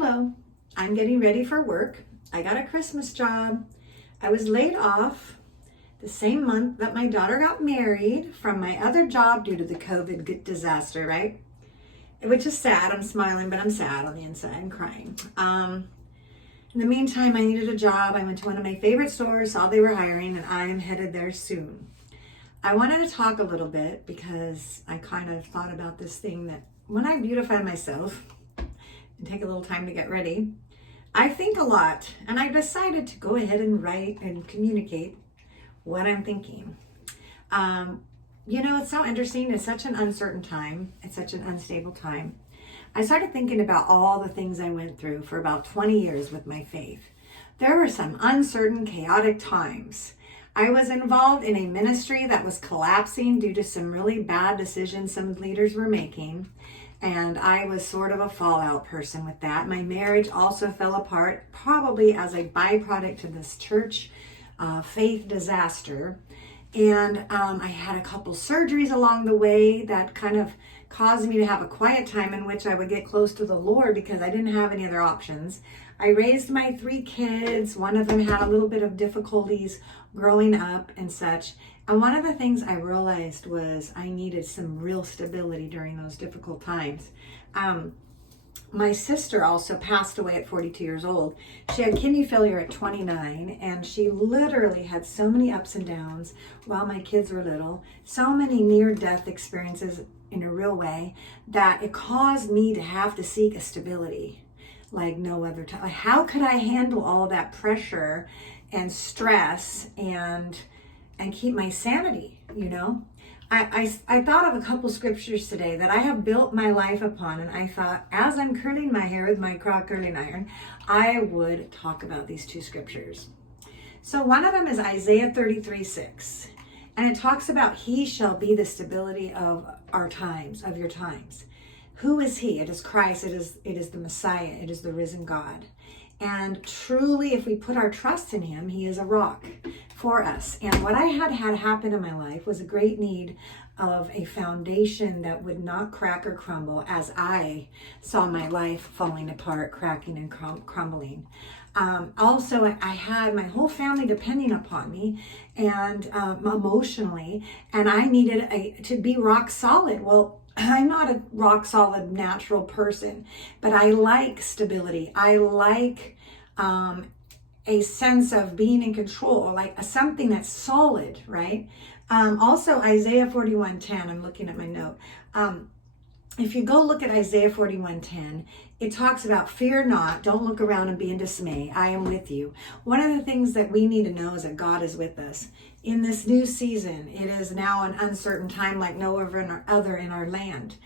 Hello, I'm getting ready for work. I got a Christmas job. I was laid off the same month that my daughter got married from my other job due to the COVID disaster, right? Which is sad. I'm smiling, but I'm sad on the inside. I'm crying. In the meantime, I needed a job. I went to one of my favorite stores, saw they were hiring, and I am headed there soon. I wanted to talk a little bit because I kind of thought about this thing that when I beautify myself and take a little time to get ready, I think a lot, and I decided to go ahead and write and communicate what I'm thinking. It's so interesting. It's such an uncertain time. It's such an unstable time. I started thinking about all the things I went through for about 20 years with my faith. There were some uncertain, chaotic times. I was involved in a ministry that was collapsing due to some really bad decisions some leaders were making. And I was sort of a fallout person with that. My marriage also fell apart, probably as a byproduct of this church faith disaster. And I had a couple surgeries along the way that kind of caused me to have a quiet time in which I would get close to the Lord because I didn't have any other options. I raised my 3 kids. One of them had a little bit of difficulties growing up and such. And one of the things I realized was I needed some real stability during those difficult times. My sister also passed away at 42 years old. She had kidney failure at 29, and she literally had so many ups and downs while my kids were little, so many near-death experiences in a real way, that it caused me to have to seek a stability like no other time. Like, how could I handle all of that pressure and stress and keep my sanity, I thought of a couple scriptures today that I have built my life upon, and I thought as I'm curling my hair with my Croc curling iron, I would talk about these 2 scriptures. So one of them is Isaiah 33:6, and it talks about he shall be the stability of our times, of your times. Who is he? It is Christ. It is the Messiah. It is the risen God. And truly, if we put our trust in him, he is a rock for us. And what I had happen in my life was a great need of a foundation that would not crack or crumble as I saw my life falling apart, cracking and crumbling. Also, I had my whole family depending upon me and emotionally, and I needed to be rock solid. Well, I'm not a rock solid natural person, but I like stability. I like a sense of being in control, like something that's solid, right? Also, Isaiah 41:10, I'm looking at my note. If you go look at Isaiah 41:10, it talks about fear not, don't look around and be in dismay. I am with you. One of the things that we need to know is that God is with us. In this new season, it is now an uncertain time like no other in our land.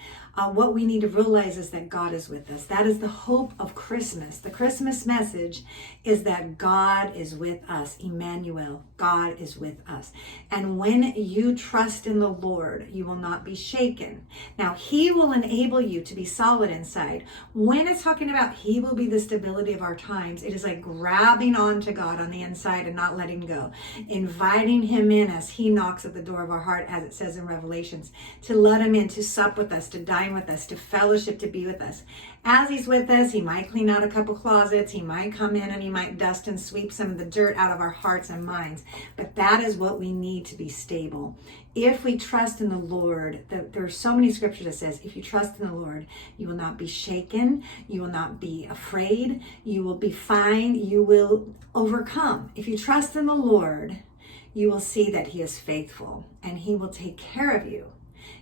What we need to realize is that God is with us. That is the hope of Christmas. The Christmas message is that God is with us. Emmanuel, God is with us. And when you trust in the Lord, you will not be shaken. Now, he will enable you to be solid inside. When it's talking about he will be the stability of our times, it is like grabbing onto God on the inside and not letting go. Inviting him in as he knocks at the door of our heart, as it says in Revelations, to let him in, to sup with us, to dine with us, to fellowship, to be with us. As he's with us, he might clean out a couple closets, he might come in and he might dust and sweep some of the dirt out of our hearts and minds. But that is what we need to be stable. If we trust in the Lord, there are so many scriptures that says, if you trust in the Lord, you will not be shaken, you will not be afraid, you will be fine, you will overcome. If you trust in the Lord, you will see that he is faithful and he will take care of you.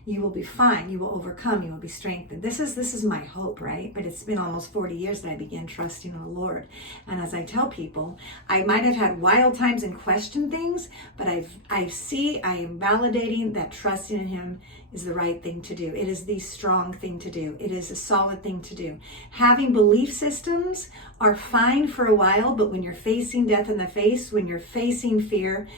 You will be fine. You will overcome. You will be strengthened. This is my hope, right? But it's been almost 40 years that I began trusting in the Lord. And as I tell people, I might have had wild times and questioned things, but I am validating that trusting in him is the right thing to do. It is the strong thing to do. It is a solid thing to do. Having belief systems are fine for a while, but when you're facing death in the face, when you're facing fear,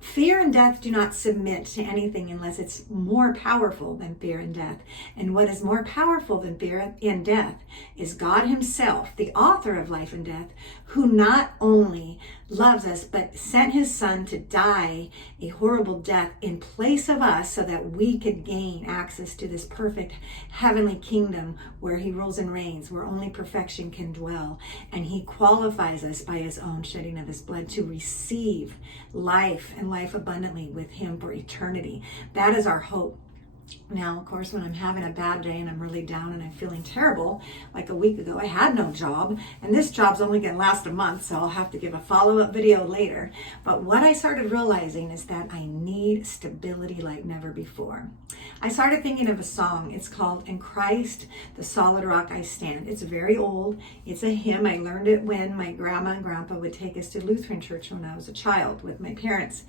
fear and death do not submit to anything unless it's more powerful than fear and death. And what is more powerful than fear and death is God himself, the author of life and death, who not only loves us, but sent his son to die a horrible death in place of us so that we could gain access to this perfect heavenly kingdom where he rules and reigns, where only perfection can dwell. And he qualifies us by his own shedding of his blood to receive life and life abundantly with him for eternity. That is our hope. Now, of course, when I'm having a bad day and I'm really down and I'm feeling terrible, like a week ago, I had no job, and this job's only going to last a month, so I'll have to give a follow-up video later. But what I started realizing is that I need stability like never before. I started thinking of a song. It's called "In Christ, the Solid Rock I Stand." It's very old. It's a hymn. I learned it when my grandma and grandpa would take us to Lutheran church when I was a child with my parents.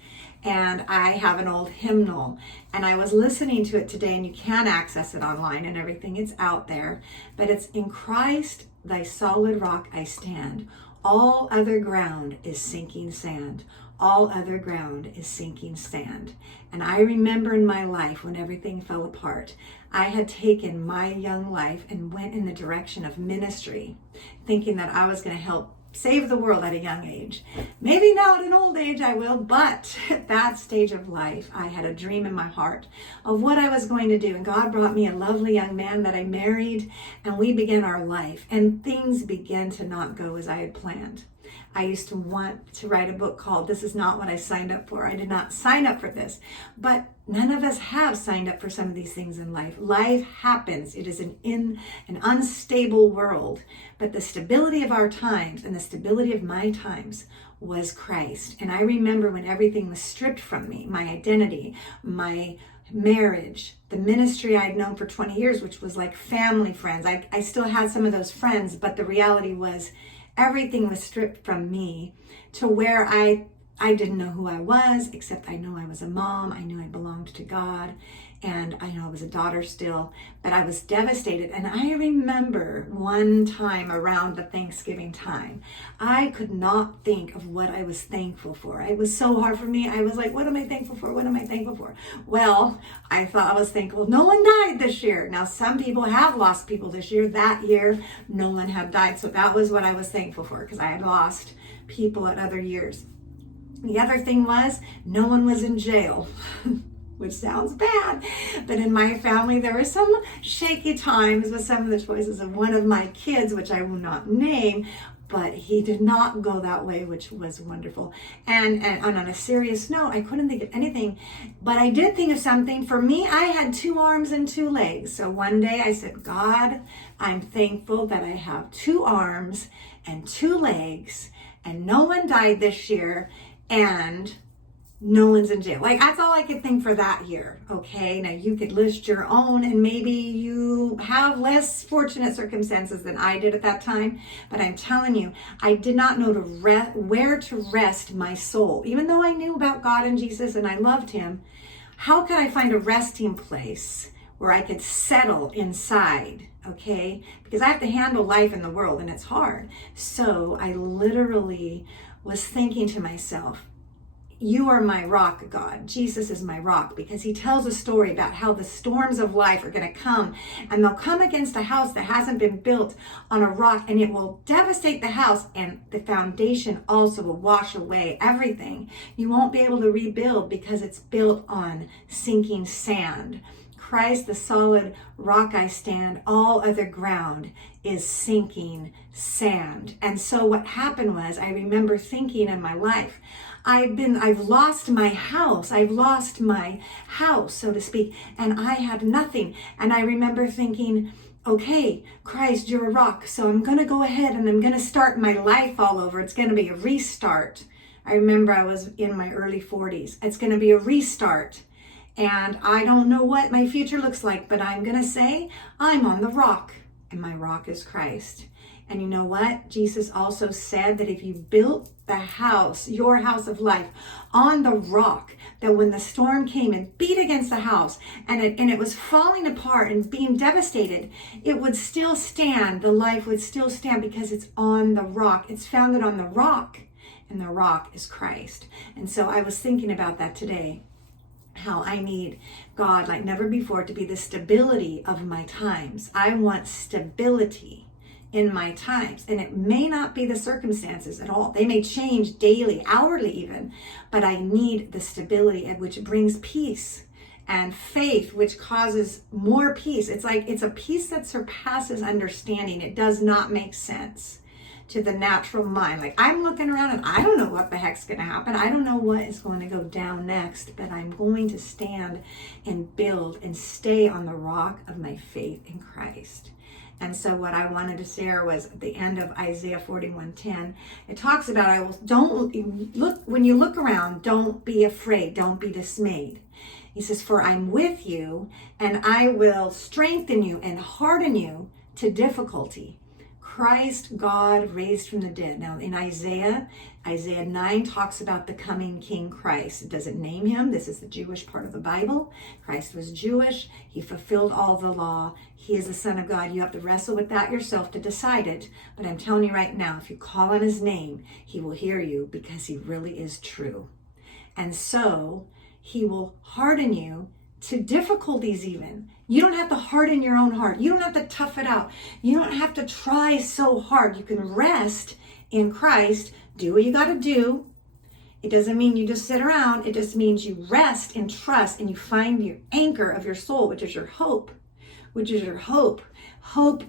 And I have an old hymnal, and I was listening to it today, and you can access it online and everything. It's out there, but it's "In Christ, thy solid rock I stand. All other ground is sinking sand. All other ground is sinking sand." And I remember in my life when everything fell apart, I had taken my young life and went in the direction of ministry, thinking that I was going to help save the world at a young age. Maybe now at an old age I will, but at that stage of life, I had a dream in my heart of what I was going to do. And God brought me a lovely young man that I married, and we began our life, and things began to not go as I had planned. I used to want to write a book called "This Is Not What I Signed Up For." I did not sign up for this, but none of us have signed up for some of these things in life. Life happens. It is an unstable world, but the stability of our times and the stability of my times was Christ. And I remember when everything was stripped from me, my identity, my marriage, the ministry I'd known for 20 years, which was like family friends. I still had some of those friends, but the reality was everything was stripped from me to where I didn't know who I was, except I know I was a mom. I knew I belonged to God, and I know I was a daughter still, but I was devastated. And I remember one time around the Thanksgiving time, I could not think of what I was thankful for. It was so hard for me. I was like, what am I thankful for? What am I thankful for? Well, I thought I was thankful no one died this year. Now, some people have lost people this year. That year, no one had died. So that was what I was thankful for, because I had lost people at other years. The other thing was, no one was in jail, which sounds bad, but in my family there were some shaky times with some of the choices of one of my kids, which I will not name, but he did not go that way, which was wonderful. And on a serious note, I couldn't think of anything, but I did think of something. For me, I had 2 arms and 2 legs. So one day I said, God, I'm thankful that I have 2 arms and 2 legs, and no one died this year, and no one's in jail. Like, that's all I could think for that year. Okay, now you could list your own, and maybe you have less fortunate circumstances than I did at that time, but I'm telling you, I did not know where to rest my soul. Even though I knew about God and Jesus and I loved him, how could I find a resting place where I could settle inside? Okay, because I have to handle life in the world, and it's hard. So I literally was thinking to myself, you are my rock, God. Jesus is my rock, because he tells a story about how the storms of life are going to come, and they'll come against a house that hasn't been built on a rock, and it will devastate the house, and the foundation also will wash away everything. You won't be able to rebuild because it's built on sinking sand. Christ, the solid rock I stand, all other ground is sinking sand. And so what happened was, I remember thinking in my life, I've lost my house. I've lost my house, so to speak, and I had nothing. And I remember thinking, okay, Christ, you're a rock, so I'm going to go ahead and I'm going to start my life all over. It's going to be a restart. I remember I was in my early 40s. It's going to be a restart. And I don't know what my future looks like, but I'm going to say I'm on the rock, and my rock is Christ. And you know what? Jesus also said that if you built the house, your house of life, on the rock, that when the storm came and beat against the house and it was falling apart and being devastated, it would still stand. The life would still stand because it's on the rock. It's founded on the rock. and the rock is Christ. And so I was thinking about that today, how I need God like never before to be the stability of my times. I want stability in my times, and it may not be the circumstances at all. They may change daily, hourly even, but I need the stability which brings peace and faith, which causes more peace. It's like it's a peace that surpasses understanding. It does not make sense to the natural mind. Like I'm looking around and I don't know what the heck's going to happen. I don't know what is going to go down next, but I'm going to stand and build and stay on the rock of my faith in Christ. And so what I wanted to share was at the end of Isaiah 41:10, it talks about, don't look, when you look around, don't be afraid, don't be dismayed. He says, for I'm with you and I will strengthen you and harden you to difficulty. Christ, God raised from the dead. Now in Isaiah 9 talks about the coming King Christ. It doesn't name him. This is the Jewish part of the Bible. Christ was Jewish. He fulfilled all the law. He is the Son of God. You have to wrestle with that yourself to decide it. But I'm telling you right now, if you call on his name, he will hear you because he really is true. And so he will harden you to difficulties even. You don't have to harden your own heart. You don't have to tough it out. You don't have to try so hard. You can rest in Christ. Do what you got to do. It doesn't mean you just sit around. It just means you rest and trust and you find your anchor of your soul, which is your hope. Hope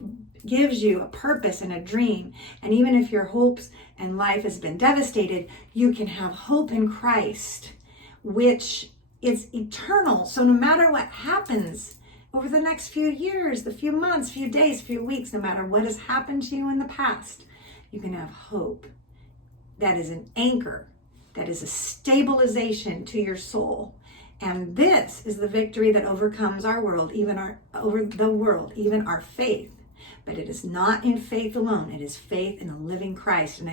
gives you a purpose and a dream. And even if your hopes and life has been devastated, you can have hope in Christ, which is eternal. So no matter what happens over the next few years, the few months, few days, few weeks, no matter what has happened to you in the past, you can have hope. That is an anchor. That is a stabilization to your soul. And this is the victory that overcomes our world, even our faith. But it is not in faith alone. It is faith in a living Christ. And